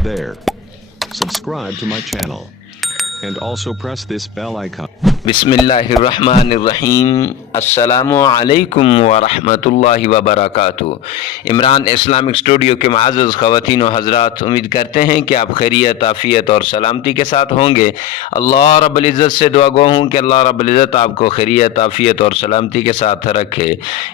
Hey there. Subscribe to my channel. And also press this bell icon. बिस्मिल्लाहिर्रहमानिर्रहीम अस्सलामु अलैकुम वरहमतुल्लाहि वबरकातुहू। इमरान इस्लामिक स्टूडियो के मुअज़्ज़ज़ ख़वातीन व हज़रात, उम्मीद करते हैं कि आप खैरियत, आफ़ियत और सलामती के साथ होंगे। अल्लाह रब्बुल इज़्ज़त से दुआ गो हूँ कि अल्लाह रब्बुल इज़्ज़त आपको खैरियत, आफ़ियत और सलामती के साथ रखे।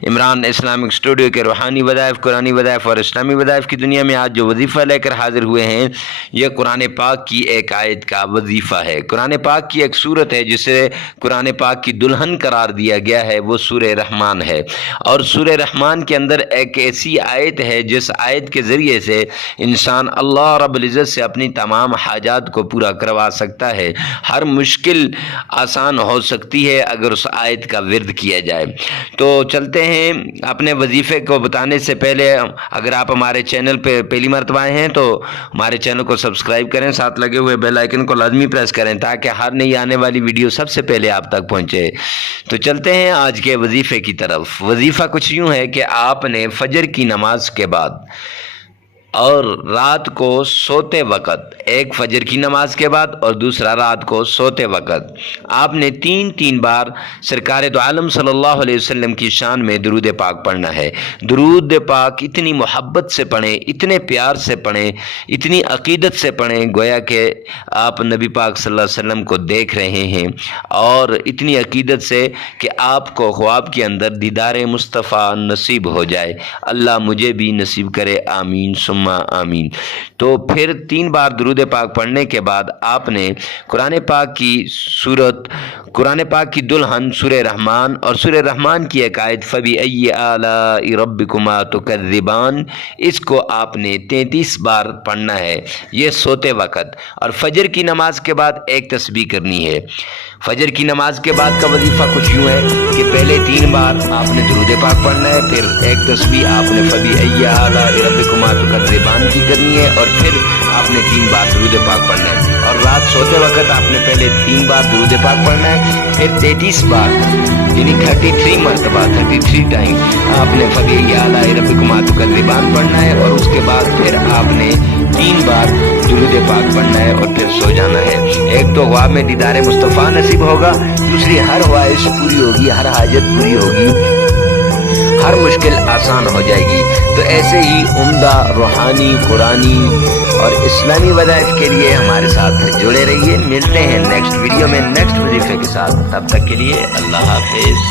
इमरान इस्लामिक स्टूडियो के रूहानी वज़ाइफ़, कुरानी वज़ाइफ़ और इस्लामी वज़ाइफ़ की दुनिया में आज जो वजीफ़ा लेकर हाज़िर हुए हैं, यह कुरान पाक की एक आयत का वजीफ़ा है। कुरान पाक की एक सूरत है जिसे कुरान पाक की दुल्हन करार दिया गया है, वो सूरह रहमान है। और सूरह रहमान के अंदर एक ऐसी आयत है जिस आयत के ज़रिए से इंसान अल्लाह रब्बुल इज़्ज़त से अपनी तमाम हाजात को पूरा करवा सकता है। हर मुश्किल आसान हो सकती है अगर उस आयत का विर्द किया जाए। तो चलते हैं अपने वजीफ़े को बताने से पहले, अगर आप हमारे चैनल पे पहली मरतबा आए हैं तो हमारे चैनल को सब्सक्राइब करें, साथ लगे हुए बेल आइकन को लाजमी प्रेस करें ताकि हर नई आने वाली वीडियो सबसे पहले आप तक पहुंचे। तो चलते हैं आज के वजीफ़े की तरफ। वजीफ़ा कुछ यूँ है कि आपने फजर की नमाज के बाद और रात को सोते वक़्त, एक फजर की नमाज के बाद और दूसरा रात को सोते वक़्त, आपने तीन तीन बार सरकार दो आलम सल्लल्लाहु अलैहि वसल्लम की शान में दुरूद पाक पढ़ना है। दुरूद पाक इतनी मोहब्बत से पढ़ें, इतने प्यार से पढ़ें, इतनी अकीदत से पढ़ें गोया कि आप नबी पाक सल्लल्लाहु अलैहि वसल्लम को देख रहे हैं, और इतनी अकीदत से कि आपको ख्वाब के अंदर दीदार मुस्तफ़ा नसीब हो जाए। अल्लाह मुझे भी नसीब करे, आमीन सुम्मा आमीन। तो फिर तीन बार दुरूद पाक पढ़ने के बाद आपने कुरान पाक की सूरत, कुरान पाक की दुल्हन सूरह रहमान और सूरह रहमान की एक आयत फ़बीअय्यि आलाइ रब्बिकुमा तुकज़्ज़िबान, इसको आपने 33 बार पढ़ना है, ये सोते वक़्त। और फजर की नमाज के बाद एक तस्बीह करनी है। फजर की नमाज के बाद का वजीफ़ा कुछ यूँ है कि पहले 3 बार आपने दुरूद पाक पढ़ना है, फिर एक तस्बीह आपने फ़बीअय्यि आलाइ रब्बिकुमा तुकज़्ज़िबान की करनी है, और फिर आपने 3 बार दुरूद पाक पढ़ना है। और रात सोते वक्त आपने पहले 3 बार दुरूद पाक पढ़ना है, फिर 33 बार यानी 33 मरतबा, 33 टाइम आपने फ़बीअय्यि आलाइ रब्बिकुमा तुकज़्ज़िबान पढ़ना है, और उसके बाद फिर आपने 3 बार दुरूद पाक पढ़ना है और फिर सो जाना है। एक तो ख्वाब में दीदार मुस्तफ़ा नसीब होगा, दूसरी हर ख्वाहिश पूरी होगी, हर हाजत पूरी होगी, हर मुश्किल आसान हो जाएगी। तो ऐसे ही उम्दा रूहानी, कुरानी और इस्लामी वज़ाइफ़ के लिए हमारे साथ जुड़े रहिए। मिलते हैं नेक्स्ट वीडियो में नेक्स्ट वजीफ़े के साथ। तब तक के लिए अल्लाह हाफ़िज़।